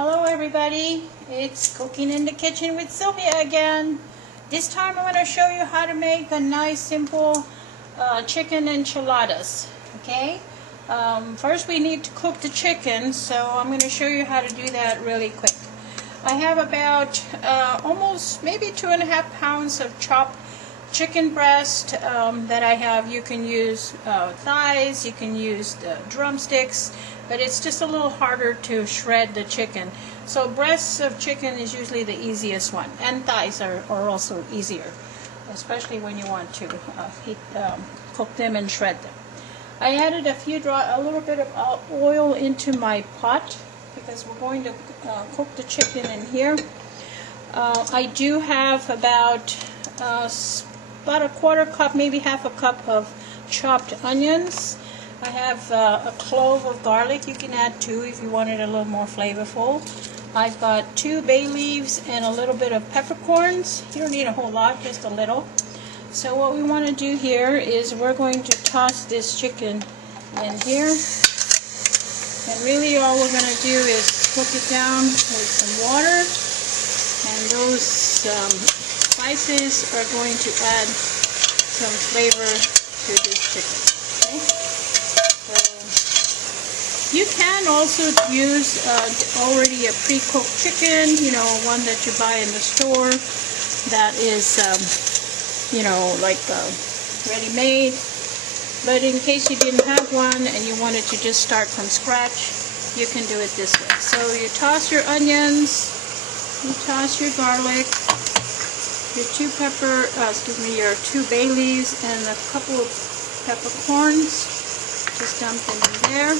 Hello everybody, it's Cooking in the Kitchen with Sylvia again. This time I'm going to show you how to make a nice simple chicken enchiladas. Okay, first we need to cook the chicken, so I'm going to show you how to do that really quick. I have about almost maybe 2.5 pounds of chopped chicken breast that I have. You can use thighs, you can use drumsticks, but it's just a little harder to shred the chicken. So breasts of chicken is usually the easiest one, and thighs are also easier, especially when you want to cook them and shred them. I added a little bit of oil into my pot because we're going to cook the chicken in here. I do have about a quarter cup, maybe half a cup of chopped onions. I have a clove of garlic. You can add 2 if you want it a little more flavorful. I've got 2 bay leaves and a little bit of peppercorns. You don't need a whole lot, just a little. So what we want to do here is we're going to toss this chicken in here. And really all we're going to do is cook it down with some water. And those spices are going to add some flavor to this chicken. Okay? So you can also use already a pre-cooked chicken, one that you buy in the store that is, like ready-made. But in case you didn't have one and you wanted to just start from scratch, you can do it this way. So you toss your onions, you toss your garlic, your 2 your 2 bay leaves, and a couple of peppercorns. Just dump them in there.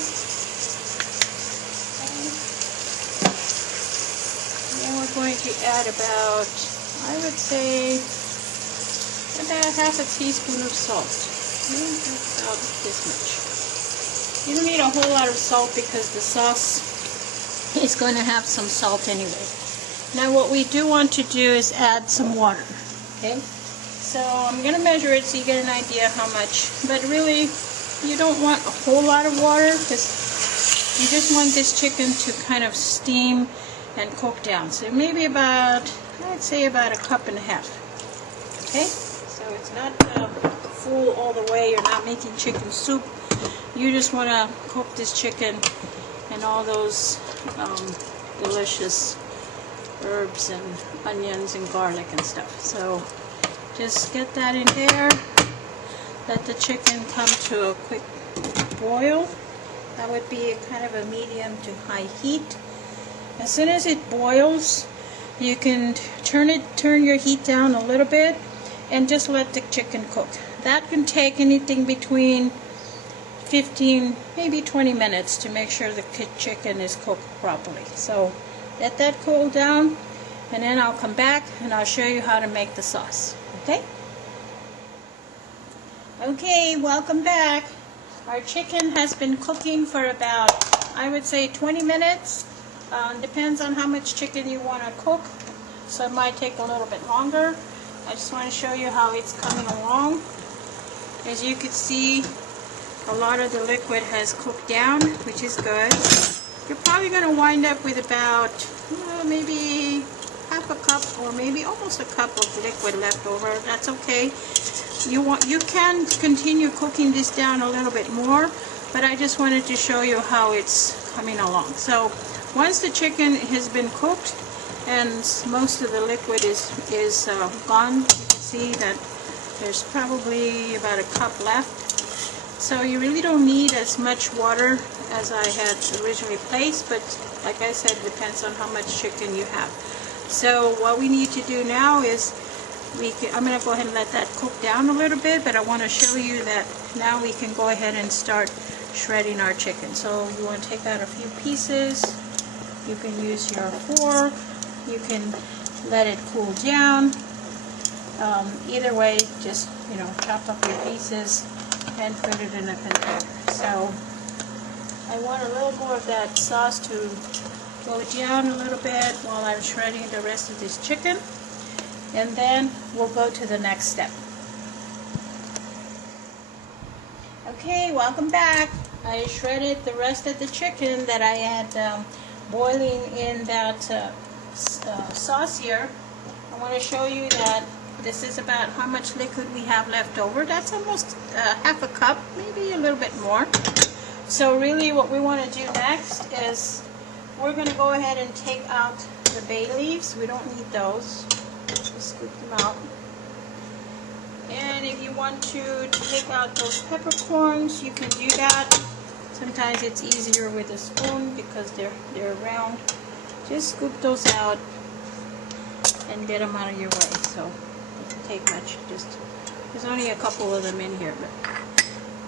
And we're going to add about, I would say, about half a teaspoon of salt. About this much. You don't need a whole lot of salt because the sauce is going to have some salt anyway. Now what we do want to do is add some water. Okay? So I'm going to measure it so you get an idea how much. But really, you don't want a whole lot of water because you just want this chicken to kind of steam and cook down. So maybe about, I'd say about 1.5 cups. Okay? So it's not full all the way. You're not making chicken soup. You just want to cook this chicken and all those delicious herbs and onions and garlic and stuff. So just get that in there. Let the chicken come to a quick boil. That would be kind of a medium to high heat. As soon as it boils, you can turn your heat down a little bit and just let the chicken cook. That can take anything between 15, maybe 20 minutes to make sure the chicken is cooked properly. So let that cool down, and then I'll come back and I'll show you how to make the sauce. Okay? Okay, welcome back. Our chicken has been cooking for about, I would say, 20 minutes. Depends on how much chicken you want to cook, so it might take a little bit longer. I just want to show you how it's coming along. As you can see, a lot of the liquid has cooked down, which is good. You're probably going to wind up with about maybe half a cup or maybe almost a cup of liquid left over. That's okay. You can continue cooking this down a little bit more, but I just wanted to show you how it's coming along. So once the chicken has been cooked and most of the liquid is gone, you can see that there's probably about a cup left. So you really don't need as much water as I had originally placed, but like I said, it depends on how much chicken you have. So what we need to do now is, I'm going to go ahead and let that cook down a little bit, but I want to show you that now we can go ahead and start shredding our chicken. So you want to take out a few pieces. You can use your fork. You can let it cool down. Either way, just chop up your pieces and put it in a container. So I want a little more of that sauce to go down a little bit while I'm shredding the rest of this chicken, and then we'll go to the next step. Okay, welcome back. I shredded the rest of the chicken that I had boiling in that sauce here, I want to show you that this is about how much liquid we have left over. That's almost half a cup, maybe a little bit more. So really what we want to do next is we're going to go ahead and take out the bay leaves. We don't need those. Just scoop them out. And if you want to take out those peppercorns, you can do that. Sometimes it's easier with a spoon because they're round. Just scoop those out and get them out of your way. So it doesn't take much. There's only a couple of them in here, but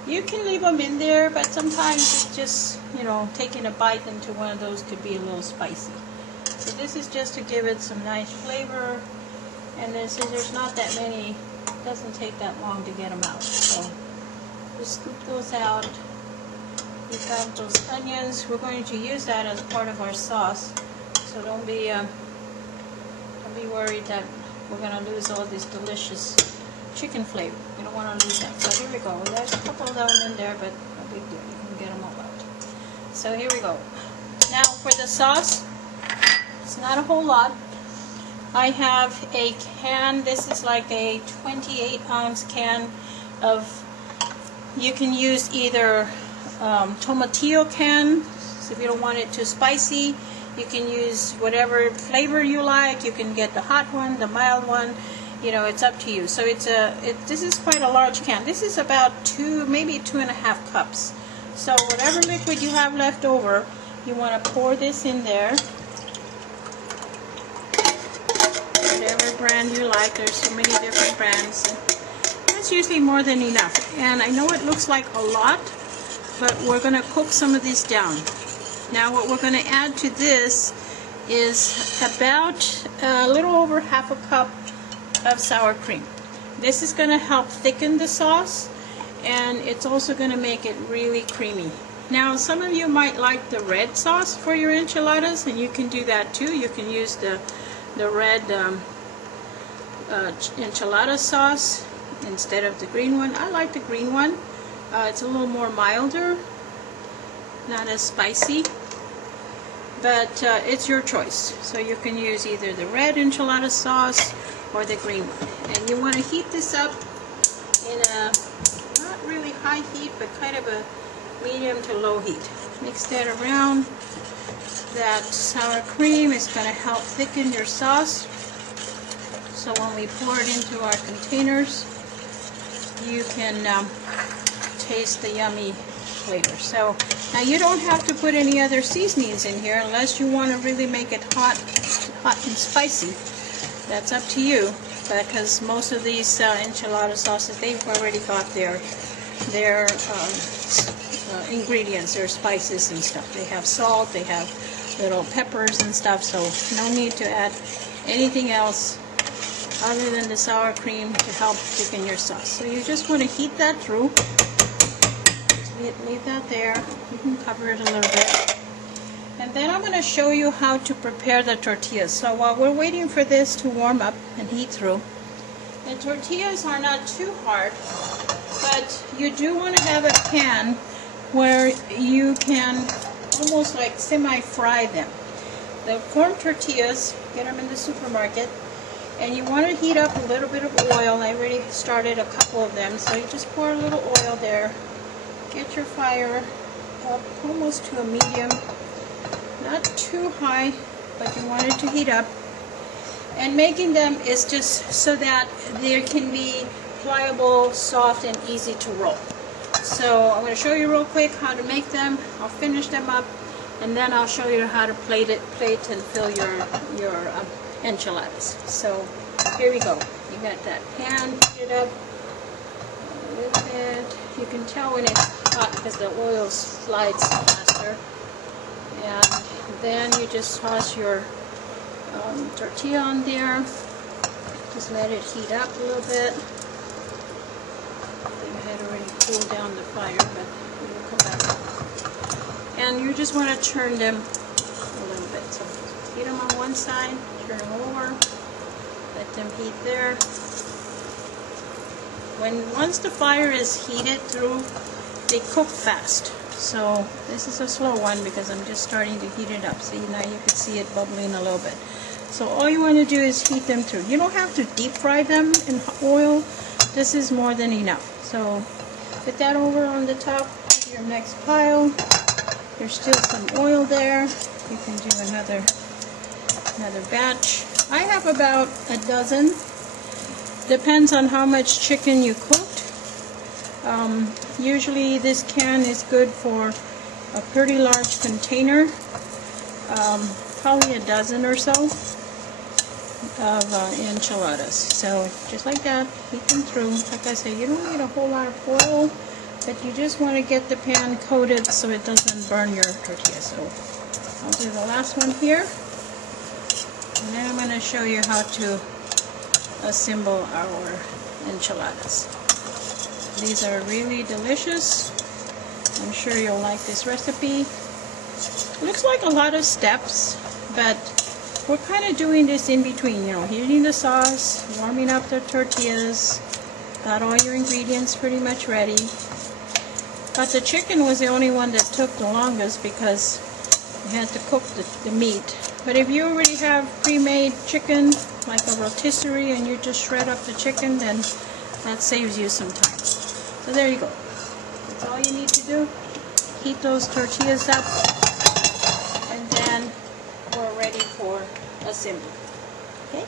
you can leave them in there, but sometimes it's just, you know, taking a bite into one of those could be a little spicy. So this is just to give it some nice flavor, and then since there's not that many, it doesn't take that long to get them out. So just scoop those out. We've got those onions. We're going to use that as part of our sauce, so don't be worried that we're going to lose all this delicious chicken flavor. You don't want to lose that. So here we go. There's a couple of them in there, but no big deal. You can get them all out. So here we go. Now for the sauce, it's not a whole lot. I have a can. This is like a 28-ounce can of, you can use either tomatillo can, so if you don't want it too spicy. You can use whatever flavor you like. You can get the hot one, the mild one. You know, it's up to you. So this is quite a large can. This is about maybe 2.5 cups. So whatever liquid you have left over, you want to pour this in there. Whatever brand you like. There's so many different brands. That's usually more than enough. And I know it looks like a lot, but we're going to cook some of these down. Now what we're going to add to this is about a little over half a cup of sour cream. This is going to help thicken the sauce, and it's also going to make it really creamy. Now some of you might like the red sauce for your enchiladas, and you can do that too. You can use the red enchilada sauce instead of the green one. I like the green one. It's a little more milder, not as spicy, but it's your choice. So you can use either the red enchilada sauce or the green one. And you want to heat this up in a not really high heat, but kind of a medium to low heat. Mix that around. That sour cream is going to help thicken your sauce. So when we pour it into our containers, you can taste the yummy flavor. So now you don't have to put any other seasonings in here unless you want to really make it hot and spicy. That's up to you, because most of these enchilada sauces, they've already got their ingredients, their spices and stuff. They have salt, they have little peppers and stuff, so no need to add anything else other than the sour cream to help thicken your sauce. So you just want to heat that through. Leave that there. You can cover it a little bit. And then I'm going to show you how to prepare the tortillas. So while we're waiting for this to warm up and heat through, the tortillas are not too hard, but you do want to have a pan where you can almost like semi-fry them. The corn tortillas, get them in the supermarket, and you want to heat up a little bit of oil. I already started a couple of them, so you just pour a little oil there. Get your fire up almost to a medium, not too high, but you want it to heat up. And making them is just so that they can be pliable, soft, and easy to roll. So I'm going to show you real quick how to make them. I'll finish them up, and then I'll show you how to plate and fill your enchiladas. So here we go. You got that pan heated up with it. You can tell when it's hot because the oil slides faster. And then you just toss your tortilla on there. Just let it heat up a little bit. I think I had already cooled down the fire, but we'll come back up. And you just want to turn them a little bit. So heat them on one side, turn them over, let them heat there. Once the fire is heated through, they cook fast. So this is a slow one because I'm just starting to heat it up. See, now you can see it bubbling a little bit. So all you want to do is heat them through. You don't have to deep fry them in oil. This is more than enough. So put that over on the top of your next pile. There's still some oil there. You can do another batch. I have about a dozen. Depends on how much chicken you cooked. Usually this can is good for a pretty large container. Probably a dozen or so of enchiladas. So just like that, heat them through. Like I say, you don't need a whole lot of oil, but you just want to get the pan coated so it doesn't burn your tortilla. So I'll do the last one here, and then I'm going to show you how to assemble our enchiladas. These are really delicious. I'm sure you'll like this recipe. Looks like a lot of steps, but we're kind of doing this in between, you know, heating the sauce, warming up the tortillas, got all your ingredients pretty much ready. But the chicken was the only one that took the longest because you had to cook the meat. But if you already have pre-made chicken, like a rotisserie, and you just shred up the chicken, then that saves you some time. So there you go. That's all you need to do. Heat those tortillas up, and then we're ready for assembly. Okay?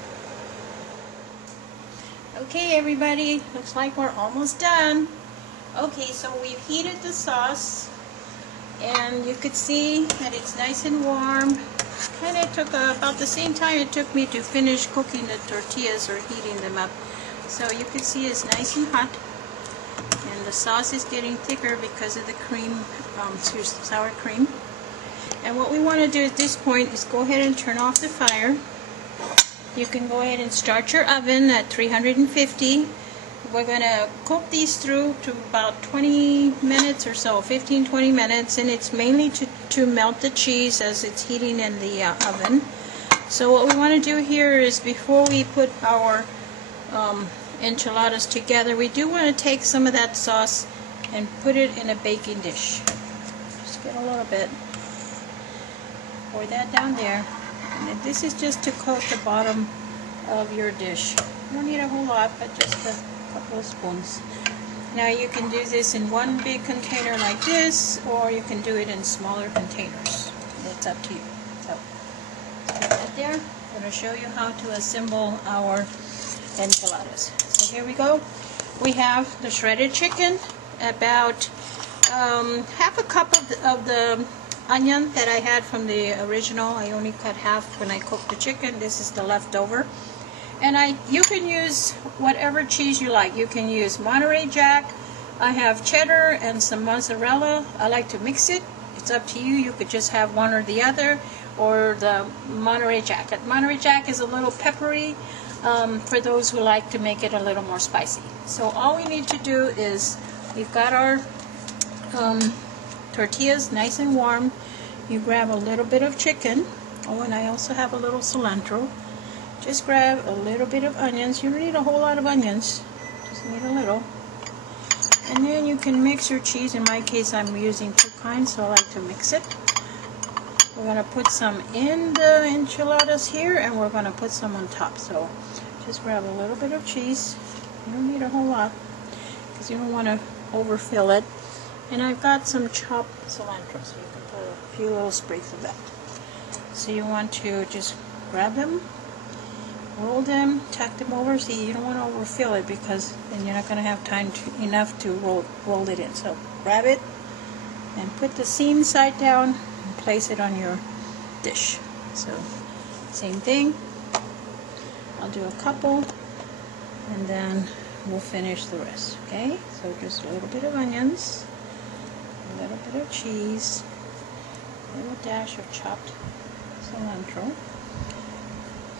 Okay, everybody. Looks like we're almost done. Okay, so we've heated the sauce, and you could see that it's nice and warm. Kind of took about the same time it took me to finish cooking the tortillas or heating them up. So you can see it's nice and hot, and the sauce is getting thicker because of the cream, sour cream. And what we want to do at this point is go ahead and turn off the fire. You can go ahead and start your oven at 350. We're going to cook these through to about 20 minutes or so, 15-20 minutes, and it's mainly to melt the cheese as it's heating in the oven. So what we want to do here is, before we put our enchiladas together, we do want to take some of that sauce and put it in a baking dish. Just get a little bit. Pour that down there. And then this is just to coat the bottom of your dish. You don't need a whole lot, but just a couple of spoons. Now you can do this in one big container like this, or you can do it in smaller containers. It's up to you. So put that there. I'm going to show you how to assemble our enchiladas. So here we go. We have the shredded chicken, about half a cup of the onion that I had from the original. I only cut half when I cooked the chicken. This is the leftover. And you can use whatever cheese you like. You can use Monterey Jack. I have cheddar and some mozzarella. I like to mix it. It's up to you. You could just have one or the other, or the Monterey Jack. The Monterey Jack is a little peppery for those who like to make it a little more spicy. So all we need to do is, we've got our tortillas nice and warm. You grab a little bit of chicken. Oh, and I also have a little cilantro. Just grab a little bit of onions. You don't need a whole lot of onions, just need a little. And then you can mix your cheese. In my case, I'm using two kinds, so I like to mix it. We're going to put some in the enchiladas here, and we're going to put some on top. So just grab a little bit of cheese. You don't need a whole lot, because you don't want to overfill it. And I've got some chopped cilantro, so you can put a few little sprigs of that. So you want to just grab them, roll them, tuck them over. See, you don't want to overfill it, because then you're not going to have time enough to roll it in. So grab it and put the seam side down and place it on your dish. So same thing. I'll do a couple, and then we'll finish the rest. Okay, so just a little bit of onions, a little bit of cheese, a little dash of chopped cilantro.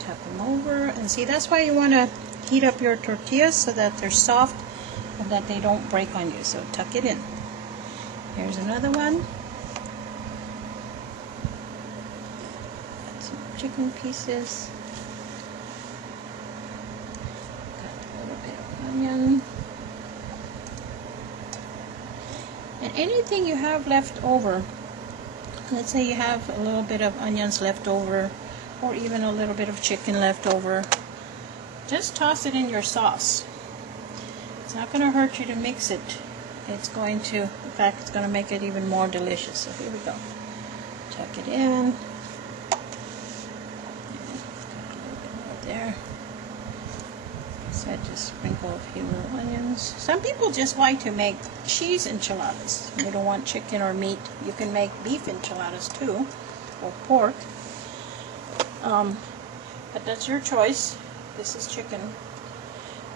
Tap them over, and see, that's why you want to heat up your tortillas, so that they're soft and that they don't break on you. So tuck it in. Here's another one. Got some chicken pieces. Got a little bit of onion. And anything you have left over, let's say you have a little bit of onions left over, or even a little bit of chicken left over, just toss it in your sauce. It's not going to hurt you to mix it. It's going to, in fact, it's going to make it even more delicious. So here we go. Tuck it in. Right there. So I just sprinkle a few little onions. Some people just like to make cheese enchiladas. You don't want chicken or meat. You can make beef enchiladas too, or pork. But that's your choice. This is chicken.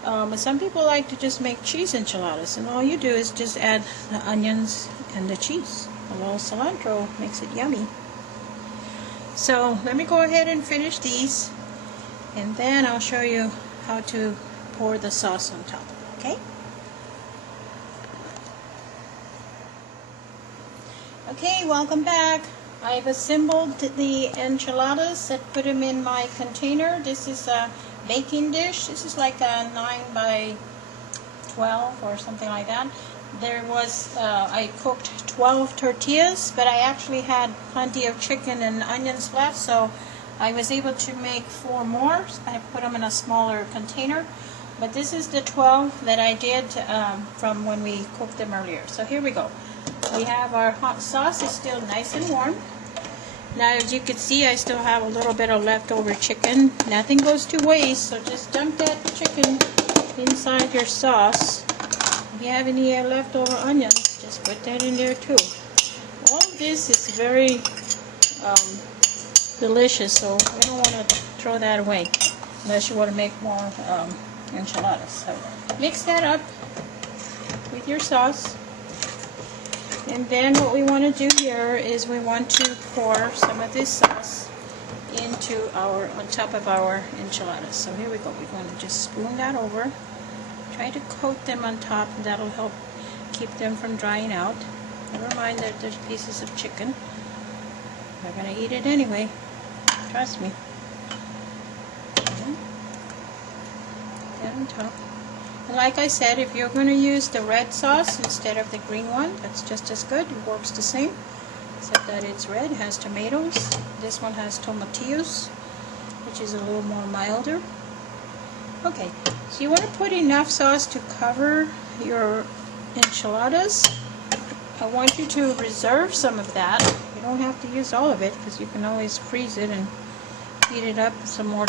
But some people like to just make cheese enchiladas, and all you do is just add the onions and the cheese. A little cilantro makes it yummy. So let me go ahead and finish these, and then I'll show you how to pour the sauce on top, okay? Okay, welcome back. I've assembled the enchiladas and put them in my container. This is a baking dish. This is like a 9 by 12 or something like that. There was, I cooked 12 tortillas, but I actually had plenty of chicken and onions left, so I was able to make 4 more. I put them in a smaller container, but this is the 12 that I did from when we cooked them earlier. So here we go. We have our hot sauce. It's still nice and warm. Now, as you can see, I still have a little bit of leftover chicken. Nothing goes to waste, so just dump that chicken inside your sauce. If you have any leftover onions, just put that in there too. All of this is very delicious, so we don't want to throw that away unless you want to make more enchiladas. So mix that up with your sauce. And then what we want to do here is we want to pour some of this sauce on top of our enchiladas. So here we go. We're going to just spoon that over. Try to coat them on top. That'll help keep them from drying out. Never mind that there's pieces of chicken. We're going to eat it anyway. Trust me. Okay. That on top. And like I said, if you're going to use the red sauce instead of the green one, that's just as good. It works the same, except that it's red. It has tomatoes. This one has tomatillos, which is a little more milder. Okay, so you want to put enough sauce to cover your enchiladas. I want you to reserve some of that. You don't have to use all of it, because you can always freeze it and heat it up with some more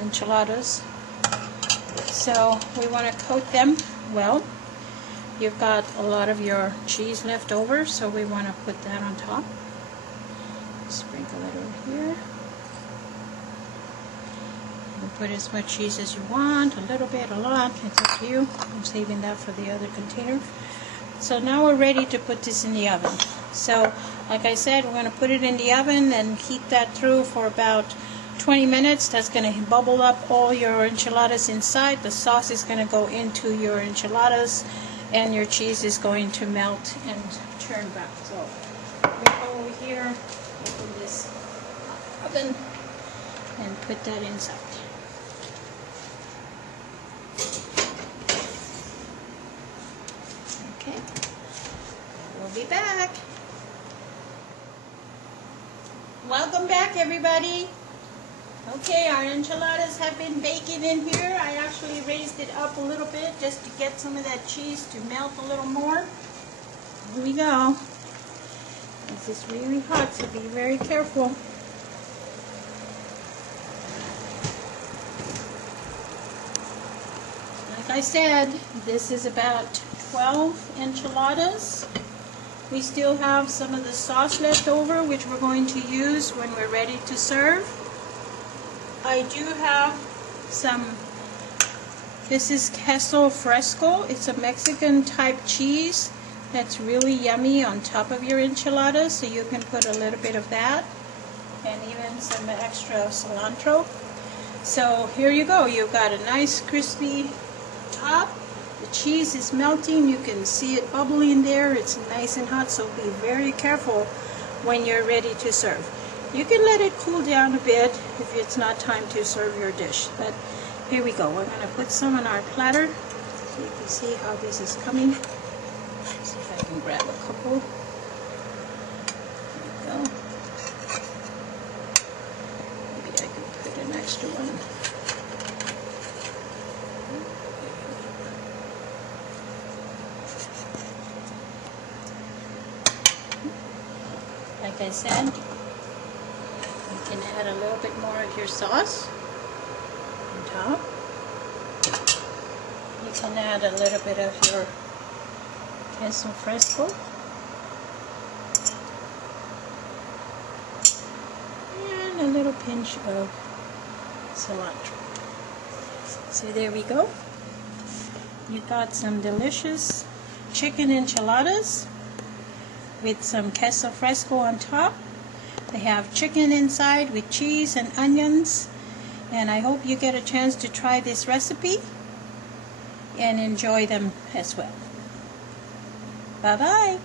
enchiladas. So we want to coat them well. You've got a lot of your cheese left over, so we want to put that on top. Sprinkle it over here. You can put as much cheese as you want, a little bit, a lot, it's up to you. I'm saving that for the other container. So now we're ready to put this in the oven. So like I said, we're going to put it in the oven and heat that through for about 20 minutes. That's going to bubble up all your enchiladas inside. The sauce is going to go into your enchiladas, and your cheese is going to melt and turn back. So we go over here, open this oven, and put that inside. Okay, we'll be back. Welcome back, everybody. Okay, our enchiladas have been baking in here. I actually raised it up a little bit just to get some of that cheese to melt a little more. Here we go. This is really hot, so be very careful. Like I said, this is about 12 enchiladas. We still have some of the sauce left over, which we're going to use when we're ready to serve. I do have some, this is queso fresco. It's a Mexican type cheese that's really yummy on top of your enchiladas, so you can put a little bit of that and even some extra cilantro. So here you go. You've got a nice crispy top. The cheese is melting. You can see it bubbling there. It's nice and hot, so be very careful when you're ready to serve. You can let it cool down a bit if it's not time to serve your dish. But here we go. We're going to put some on our platter so you can see how this is coming. Let's see if I can grab a couple. There we go. Maybe I could put an extra one. Like I said, you can add a little bit more of your sauce on top. You can add a little bit of your queso fresco. And a little pinch of cilantro. So there we go. You got some delicious chicken enchiladas with some queso fresco on top. They have chicken inside with cheese and onions. And I hope you get a chance to try this recipe and enjoy them as well. Bye-bye.